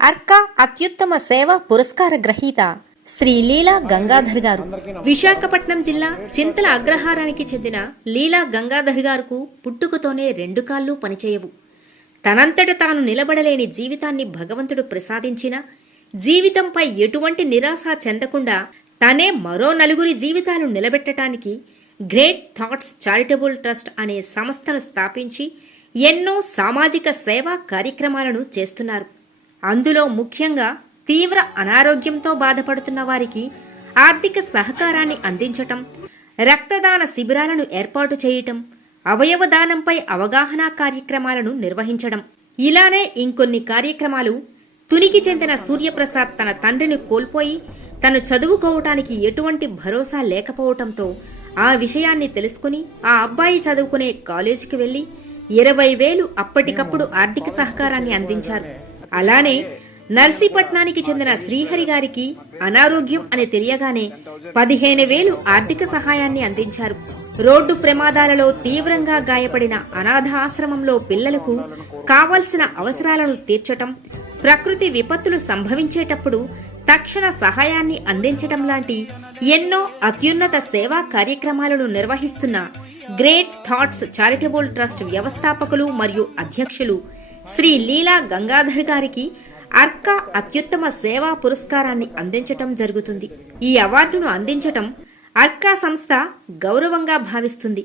అర్కా అత్యుత్తమ సేవా పురస్కార గ్రహీత శ్రీ లీలా గంగాధర్ గారు. విశాఖపట్నం జిల్లా చింతల అగ్రహారానికి చెందిన లీలా గంగాధర్ గారుకు పుట్టుకతోనే రెండు కాళ్లు పనిచేయవు. తనంతట తాను నిలబడలేని జీవితాన్ని భగవంతుడు ప్రసాదించిన, జీవితంపై ఎటువంటి నిరాశ చెందకుండా తనే మరో నలుగురి జీవితాలు నిలబెట్టడానికి గ్రేట్ థాట్స్ చారిటబుల్ ట్రస్ట్ అనే సంస్థను స్థాపించి ఎన్నో సామాజిక సేవా కార్యక్రమాలను చేస్తున్నారు. అందులో ముఖ్యంగా తీవ్ర అనారోగ్యంతో బాధపడుతున్న వారికి ఆర్థిక సహకారాన్ని అందించటం, రక్తదాన శిబిరాలను ఏర్పాటు చేయటం, అవయవ దానంపై అవగాహన కార్యక్రమాలను నిర్వహించడం, ఇలానే ఇంకొన్ని కార్యక్రమాలు. తునికి చెందిన సూర్యప్రసాద్ తన తండ్రిని కోల్పోయి తను చదువుకోవటానికి ఎటువంటి భరోసా లేకపోవటంతో ఆ విషయాన్ని తెలుసుకుని ఆ అబ్బాయి చదువుకునే కాలేజీకి వెళ్లి 20,000 అప్పటికప్పుడు ఆర్థిక సహకారాన్ని అందించారు. అలానే నర్సీపట్నానికి చెందిన శ్రీహరి గారికి అనారోగ్యం అని తెలియగానే 15,000 ఆర్థిక సహాయాన్ని అందించారు. రోడ్డు ప్రమాదాలలో తీవ్రంగా గాయపడిన అనాథ ఆశ్రమంలో పిల్లలకు కావలసిన అవసరాలను తీర్చటం, ప్రకృతి విపత్తులు సంభవించేటప్పుడు తక్షణ సహాయాన్ని అందించటం లాంటి ఎన్నో అత్యున్నత సేవా కార్యక్రమాలను నిర్వహిస్తున్న గ్రేట్ థాట్స్ చారిటబుల్ ట్రస్ట్ వ్యవస్థాపకులు మరియు అధ్యక్షులు శ్రీ లీలా గంగాధర్ గారికి అర్కా అత్యుత్తమ సేవా పురస్కారాన్ని అందించటం జరుగుతుంది. ఈ అవార్డును అందించటం అర్కా సంస్థ గౌరవంగా భావిస్తుంది.